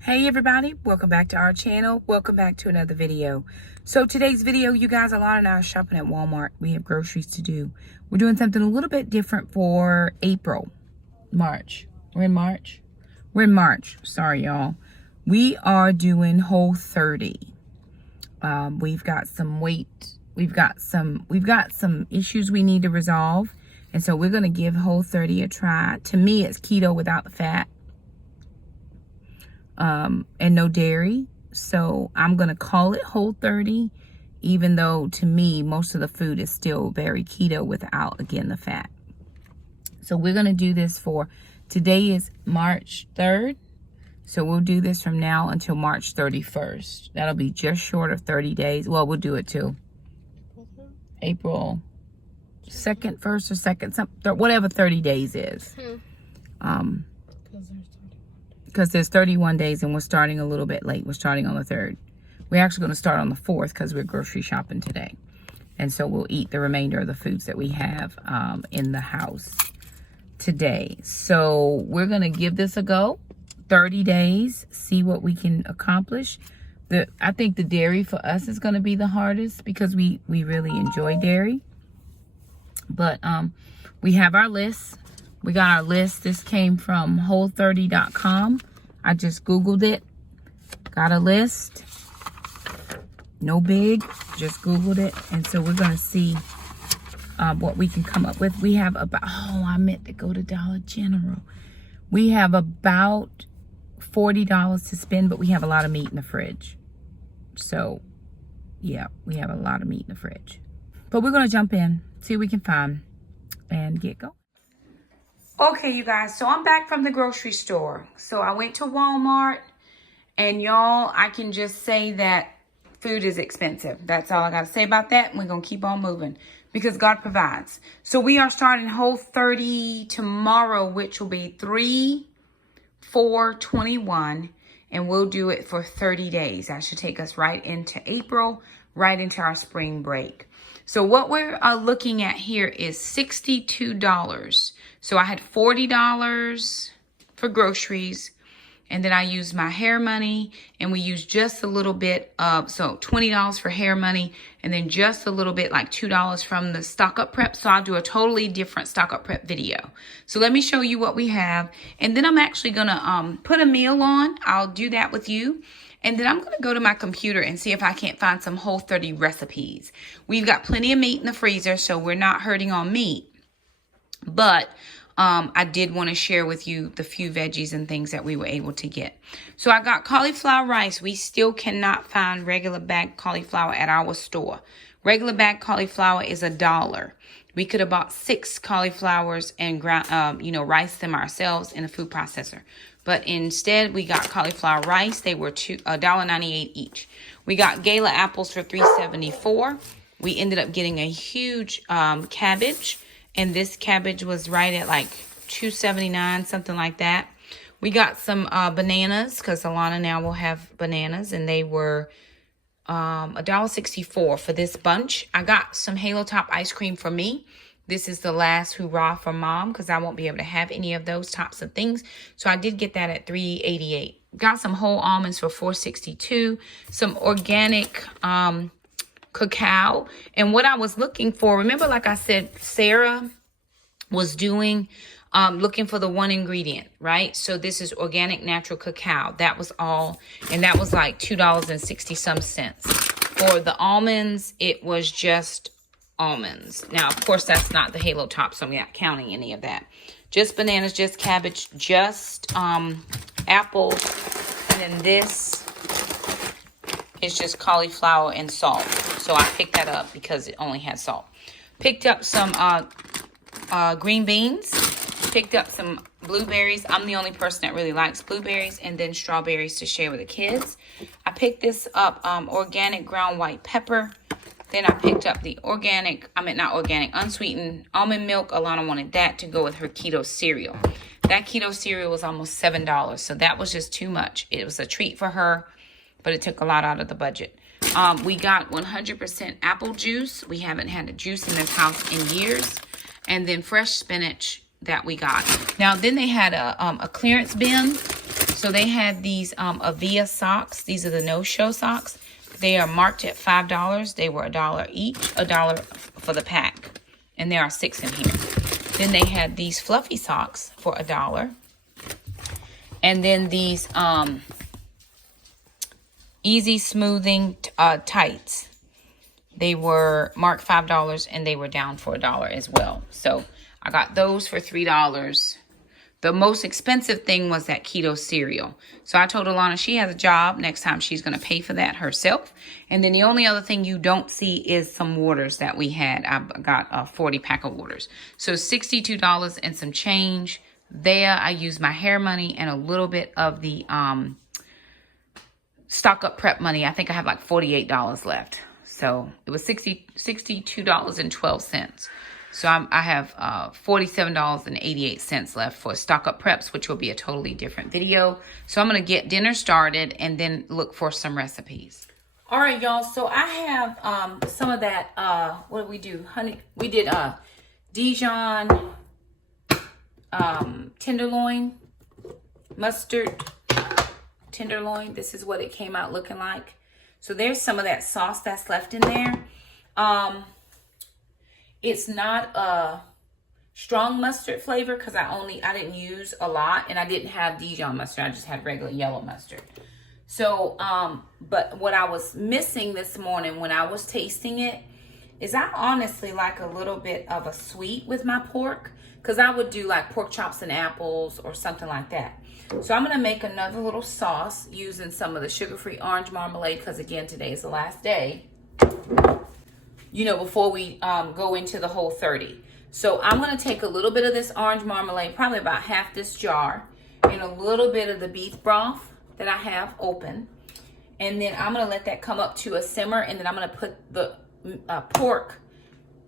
Hey everybody, welcome back to our channel. Welcome back to another video. So today's video, you guys, Alana and I are shopping at Walmart. We have groceries to do. We're doing something a little bit different for March. We're in March. Sorry, y'all. We are doing Whole30. We've got some weight. We've got some issues we need to resolve. And so we're going to give Whole30 a try. To me, it's keto without the fat. And no dairy. So I'm going to call it Whole30, even though to me, most of the food is still very keto without, again, the fat. So we're going to do this today is March 3rd. So we'll do this from now until March 31st. That'll be just short of 30 days. Well, we'll do it till April 2nd, 1st or 2nd, whatever 30 days is. Because there's 31 days and we're starting a little bit late. We're starting on the 3rd. We're actually going to start on the 4th because we're grocery shopping today. And so we'll eat the remainder of the foods that we have in the house today. So we're going to give this a go. 30 days, see what we can accomplish. I think the dairy for us is going to be the hardest because we really enjoy dairy. But we have our list. We got our list. This came from Whole30.com. I just Googled it. Got a list. No big. Just Googled it. And so we're going to see what we can come up with. We have about, I meant to go to Dollar General. We have about $40 to spend, but we have a lot of meat in the fridge. So, yeah, we have a lot of meat in the fridge. But we're going to jump in, see what we can find, and get going. Okay, you guys, so I'm back from the grocery store. So I went to Walmart, and y'all, I can just say that food is expensive. That's all I got to say about that. We're going to keep on moving because God provides. So we are starting Whole30 tomorrow, which will be 3/4/21, and we'll do it for 30 days. That should take us right into April, right into our spring break. So what we're looking at here is $62. So I had $40 for groceries, and then I used my hair money, and we used just a little bit of, so $20 for hair money, and then just a little bit, like $2 from the stock up prep. So I'll do a totally different stock up prep video. So let me show you what we have, and then I'm actually gonna put a meal on. I'll do that with you. And then I'm going to go to my computer and see if I can't find some Whole30 recipes. We've got plenty of meat in the freezer, so we're not hurting on meat. But I did want to share with you the few veggies and things that we were able to get. So I got cauliflower rice. We still cannot find regular bag cauliflower at our store. Regular bag cauliflower is $1. We could have bought 6 cauliflowers and ground, rice them ourselves in a food processor. But instead, we got cauliflower rice. They were $1.98 each. We got Gala apples for $3.74. We ended up getting a huge cabbage. And this cabbage was right at like $2.79, something like that. We got some bananas because Alana now will have bananas. And they were $1.64 for this bunch. I got some Halo Top ice cream for me. This is the last hurrah for mom because I won't be able to have any of those types of things. So I did get that at $3.88. Got some whole almonds for $4.62. Some organic cacao. And what I was looking for, remember like I said, Sarah was doing, looking for the one ingredient, right? So this is organic natural cacao. That was all. And that was like $2.60 some cents. For the almonds, it was just almonds. Now, of course, that's not the Halo Top, so I'm not counting any of that. Just bananas, just cabbage, just apples, and then this is just cauliflower and salt. So I picked that up because it only had salt. Picked up some green beans. Picked up some blueberries. I'm the only person that really likes blueberries, and then strawberries to share with the kids. I picked this up, organic ground white pepper. Then I picked up the unsweetened almond milk. Alana wanted that to go with her keto cereal. That keto cereal was almost $7, so that was just too much. It was a treat for her, but it took a lot out of the budget. We got 100% apple juice. We haven't had a juice in this house in years. And then fresh spinach. that we got. Now, then they had a clearance bin. So they had these Avia socks. These are the no-show socks. They are marked at $5. They were $1 each, $1 for the pack. And there are 6 in here. Then they had these fluffy socks for $1. And then these easy smoothing tights. They were marked $5 and they were down for $1 as well. So I got those for $3. The most expensive thing was that keto cereal. So I told Alana she has a job. Next time she's going to pay for that herself. And then the only other thing you don't see is some waters that we had. I got a 40 pack of waters. So $62 and some change. There I used my hair money and a little bit of the stock up prep money. I think I have like $48 left. So it was $62.12. So I have $47.88 left for stock up preps, which will be a totally different video. So I'm going to get dinner started and then look for some recipes. All right, y'all. So I have some of that. What did we do? Honey, we did Dijon tenderloin, mustard tenderloin. This is what it came out looking like. So there's some of that sauce that's left in there. It's not a strong mustard flavor because I didn't use a lot, and I didn't have Dijon mustard. I just had regular yellow mustard. So, but what I was missing this morning when I was tasting it is I honestly like a little bit of a sweet with my pork, because I would do like pork chops and apples or something like that. So I'm going to make another little sauce using some of the sugar-free orange marmalade, because again, today is the last day, you know, before we go into the whole 30. So I'm going to take a little bit of this orange marmalade, probably about half this jar, and a little bit of the beef broth that I have open. And then I'm going to let that come up to a simmer, and then I'm going to put the pork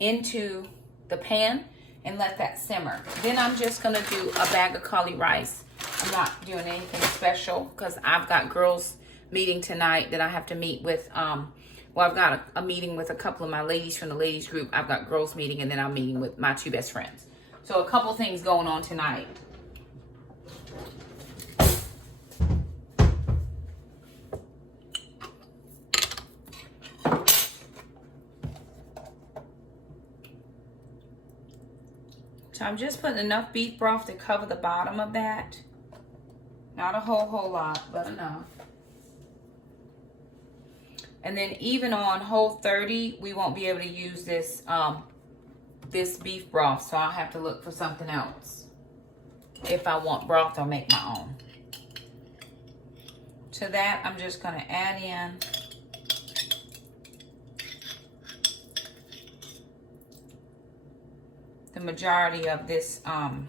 into the pan and let that simmer. Then I'm just going to do a bag of cauli rice. I'm not doing anything special because I've got girls meeting tonight that I have to meet with. Well, I've got a meeting with a couple of my ladies from the ladies group. I've got girls meeting, and then I'm meeting with my 2 best friends. So a couple things going on tonight. So I'm just putting enough beef broth to cover the bottom of that. Not a whole lot, but enough. And then even on whole 30, we won't be able to use this this beef broth, so I'll have to look for something else. If I want broth, I'll make my own. To that, I'm just going to add in the majority of this. I'm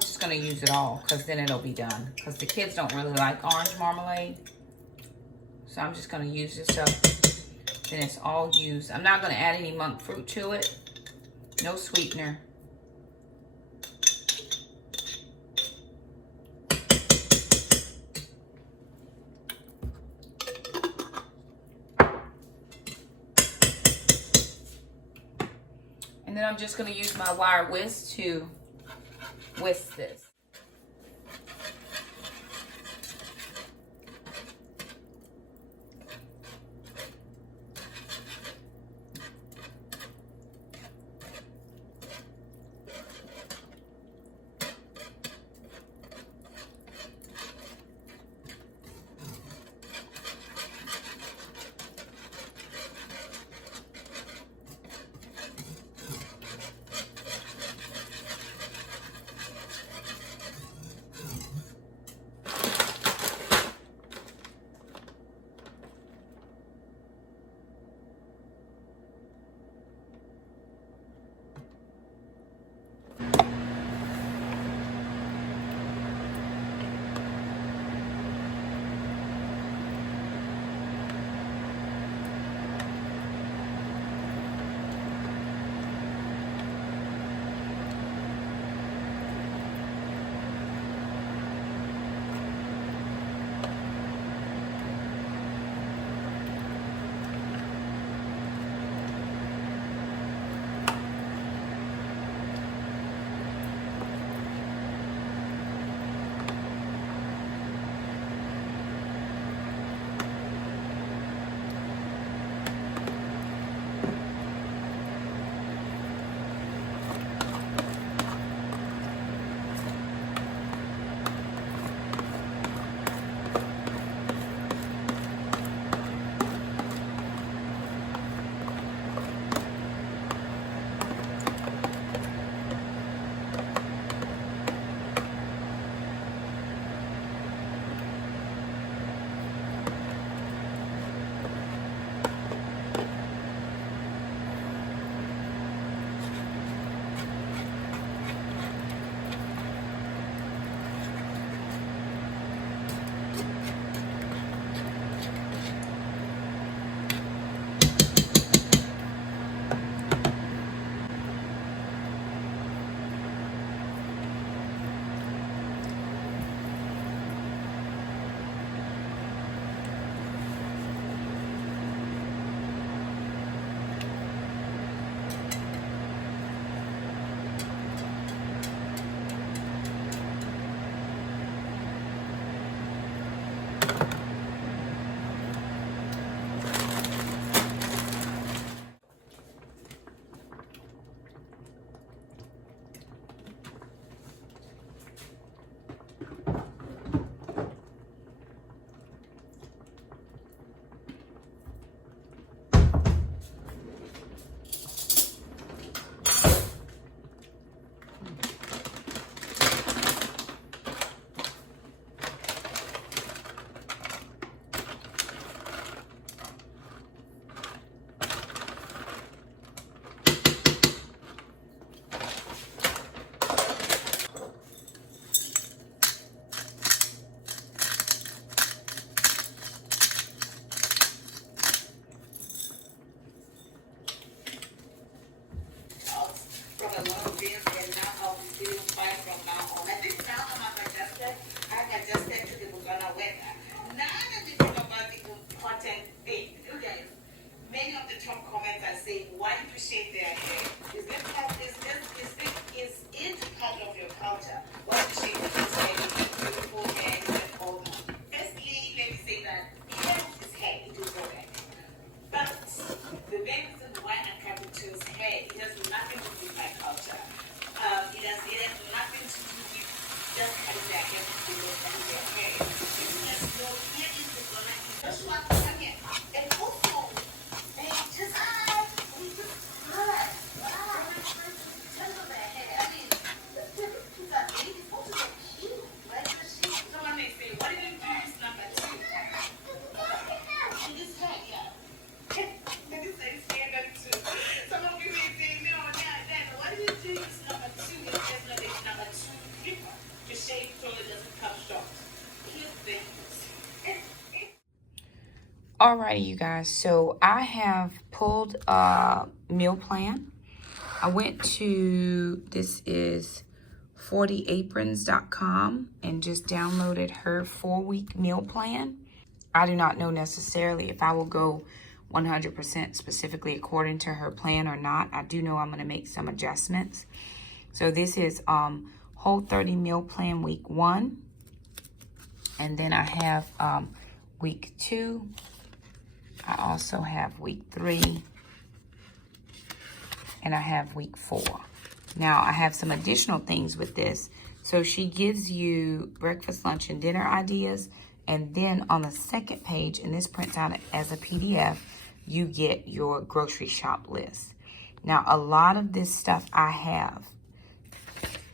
just going to use it all because then it'll be done. Because the kids don't really like orange marmalade. So I'm just going to use this up. Then it's all used. I'm not going to add any monk fruit to it. No sweetener. And then I'm just going to use my wire whisk to whisk this. Alrighty, you guys. So I have pulled a meal plan. I went to, this is 40aprons.com, and just downloaded her 4-week meal plan. I do not know necessarily if I will go 100% specifically according to her plan or not. I do know I'm going to make some adjustments. So this is Whole30 meal plan week 1. And then I have week 2. I also have week 3. And I have week 4. Now I have some additional things with this. So she gives you breakfast, lunch, and dinner ideas. And then on the second page, and this prints out as a PDF, you get your grocery shop list. Now, a lot of this stuff I have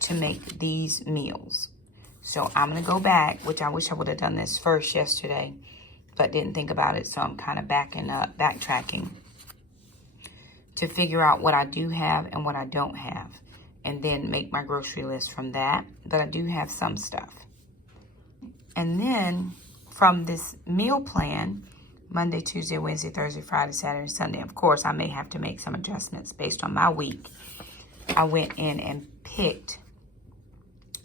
to make these meals. So I'm going to go back, which I wish I would have done this first yesterday, but didn't think about it. So I'm kind of backtracking to figure out what I do have and what I don't have, and then make my grocery list from that. But I do have some stuff. And then from this meal plan, Monday, Tuesday, Wednesday, Thursday, Friday, Saturday, Sunday, of course, I may have to make some adjustments based on my week. I went in and picked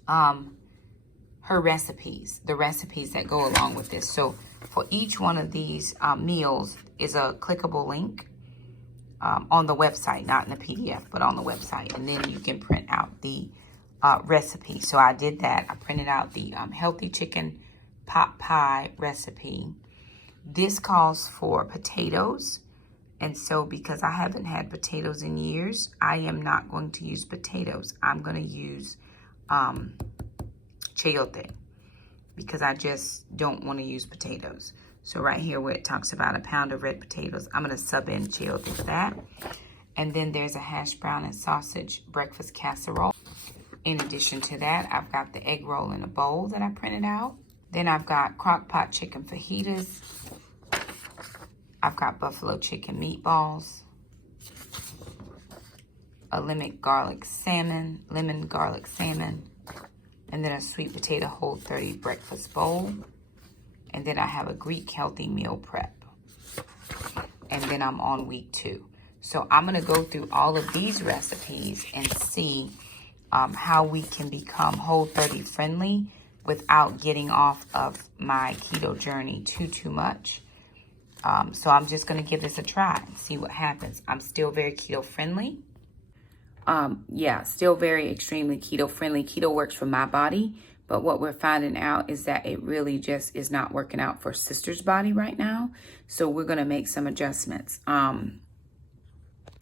her recipes, the recipes that go along with this. So for each one of these meals is a clickable link on the website, not in the PDF, but on the website. And then you can print out the recipe. So I did that. I printed out the healthy chicken pot pie recipe. This calls for potatoes. And so because I haven't had potatoes in years, I am not going to use potatoes. I'm going to use chayote because I just don't want to use potatoes. So right here where it talks about a pound of red potatoes, I'm going to sub in chayote for that. And then there's a hash brown and sausage breakfast casserole. In addition to that, I've got the egg roll in a bowl that I printed out. Then I've got crock pot chicken fajitas. I've got buffalo chicken meatballs. A lemon garlic salmon. And then a sweet potato Whole30 breakfast bowl. And then I have a Greek healthy meal prep. And then I'm on week 2. So I'm going to go through all of these recipes and see how we can become Whole30 friendly without getting off of my keto journey too much. So I'm just going to give this a try and see what happens. I'm still very keto friendly. Still very extremely keto friendly. Keto works for my body. But what we're finding out is that it really just is not working out for sister's body right now. So we're going to make some adjustments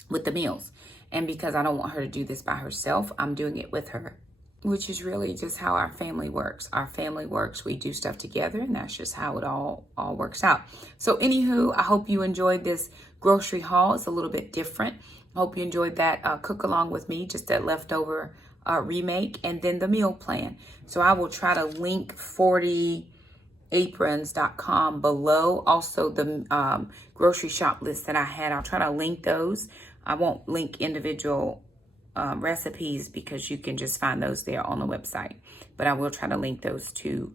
with the meals. And because I don't want her to do this by herself, I'm doing it with her, which is really just how our family works. Our family works. We do stuff together, and that's just how it all works out. So anywho, I hope you enjoyed this grocery haul. It's a little bit different. I hope you enjoyed that cook along with me, just that leftover remake, and then the meal plan. So I will try to link 40aprons.com below. Also the grocery shop list that I had, I'll try to link those. I won't link individual recipes because you can just find those there on the website. But I will try to link those to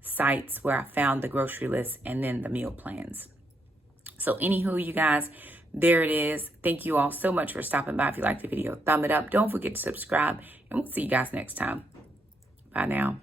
sites where I found the grocery list and then the meal plans. So anywho, you guys, there it is. Thank you all so much for stopping by. If you liked the video, thumb it up. Don't forget to subscribe, and we'll see you guys next time. Bye now.